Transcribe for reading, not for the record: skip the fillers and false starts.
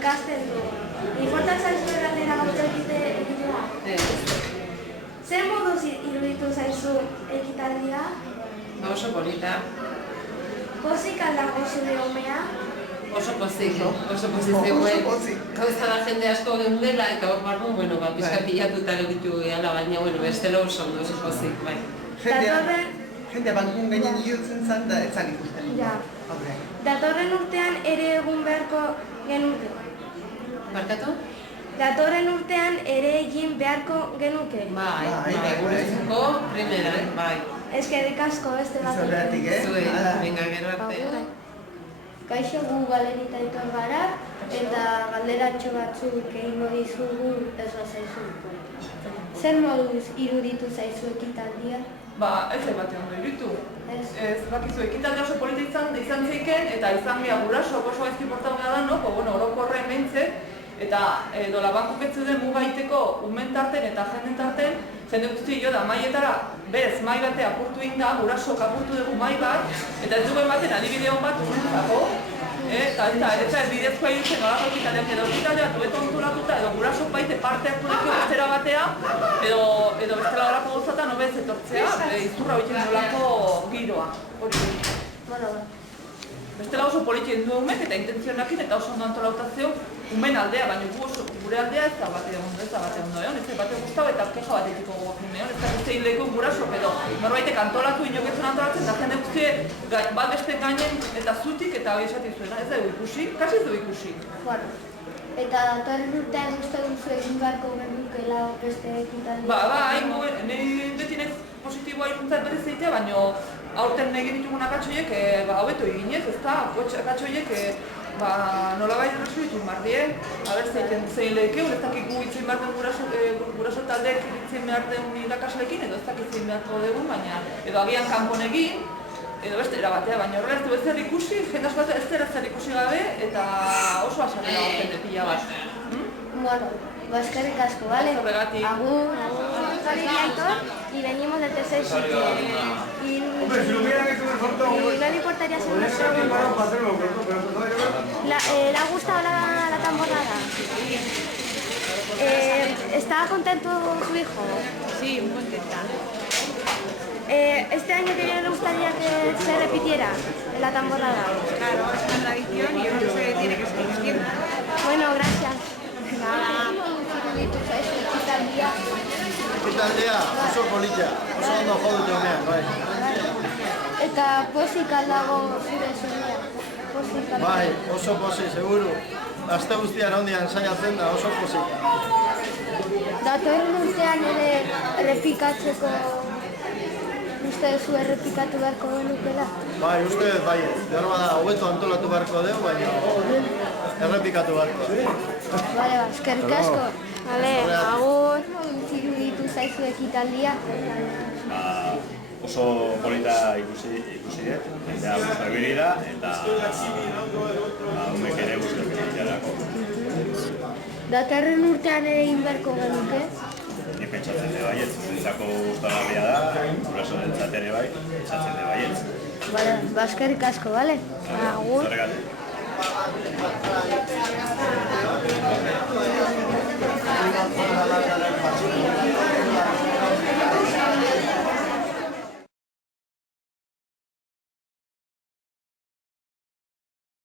ikasten du. Importa zaizu erratera gauza egitea? Zer moduz iruditu zaizu ekitaldia? Oso polita. Pozik aldago zure umea? Oso pozik zegoen. Gauza da jende asko geundela eta hor barru, pizka pilatuta gelditu gehala, baina bestela oso ondo, oso pozik, bai. Jendea bankun gainen iotzen zen da ez zan ikusten. Datorren urtean ere egun beharko genuke. Barkatu? Datorren urtean ere egin beharko genuke. Bai, guretzeko primera, bai. Eskerrik asko beste bat. Zorratik, Zue, venga, gero arte. Kaixo, gu Galerita Aitor gara, eta galderatxo batzuk egingo dizugu ez bazaizu. Zer moduz iruditu zaizu ekitaldia? Ez bat ondo iruditu. Ez bakizu, ekitaldia oso polita izan zeiken, eta izan geha guraso oso gaizki portaunea da, orokorren behintzet, eta dola bakuketzu den mugaiteko umen tarten eta jenden tarten, jende guzti jo da maietara, berez, mai batea apurtu inda, gurasok apurtu dugu mai bat, eta ez dugu ematen adibide hon bat urrentzako, eta ez bidezkoa irutzen nolako ekitaldeak edo ekitaldeak dueto ontolatuta edo gurasok baite parte hartu dekio bestera batea, edo bestela horako gozatan obez etortzea, izurra horien nolako giroa. Bestela oso politien du umek eta intentzionakin eta oso ondo antolautazio umen aldea, baina gure aldea ez da bate ondo, ez da bate guztau eta keja bat egiteko gogokin egon, ez da guzti hileko gurasok edo norbaitek antolatu inoketzen antolatzen eta jende guztie bat beste gainen eta zutik eta hori esatik zuena, ez da ikusi, kasi ez du ikusi. Eta datorren urtean uste duzu egin beharko genukela beste ekitaldia? Nire beti nez positiboa ikuntzat berez zeitea, baina aurten egin ditugun akatxoiek hobeto eginez, ez da, akatxoiek nolabait resulitu mardie, zein lehekeu, ez dakik gu itzen behar den guraso taldeek itzen behar den irakaslekin, edo ez dakik zein beharko dugun, baina edo agian kanpon egin, edo beste erabatea, baina horrela ez du ez zer ikusi, jende asko ez zer ikusi gabe, eta oso asarela horten pila bat. Eskerrik asko, ¿vale? Agur. Soy Aitor y venimos del tercer sitio. Y no le importaría ser una pregunta. ¿Le ha gustado la tamborrada? ¿Estaba contento su hijo? Sí, muy contenta. ¿Este año que viene le gustaría que se repitiera la tamborrada? Claro, es una tradición y yo creo que tiene que seguir siendo. Bueno, gracias. Ekitaldia oso polita, oso ondo jo dut umean, bai. Eta pozik aldago zure semea. Bai, oso pozik, seguru. Aste guztian ondian saiatzen da, oso pozik. Datorren urtean ere errepikatzeko, uste duzu errepikatu beharko genukela? Bai, uste dut bai, behar bada hobeto antolatu beharko dugu, baina errepikatu beharko. Bale, eskerrik asko. Bale, agur, iruditu zaizu ekitaldia. Oso polita ikusi dut, jendea guztu ebili da, eta umek ere guztu ebili darako. Datorren urtean ere egin beharko genuke? Ni pentsatzen de baietz, zentzako guztagarria da, guraso dentzat ere bai, pentsatzen de baietz. Bale, eskerrik asko, bale? Agur. Zergatik.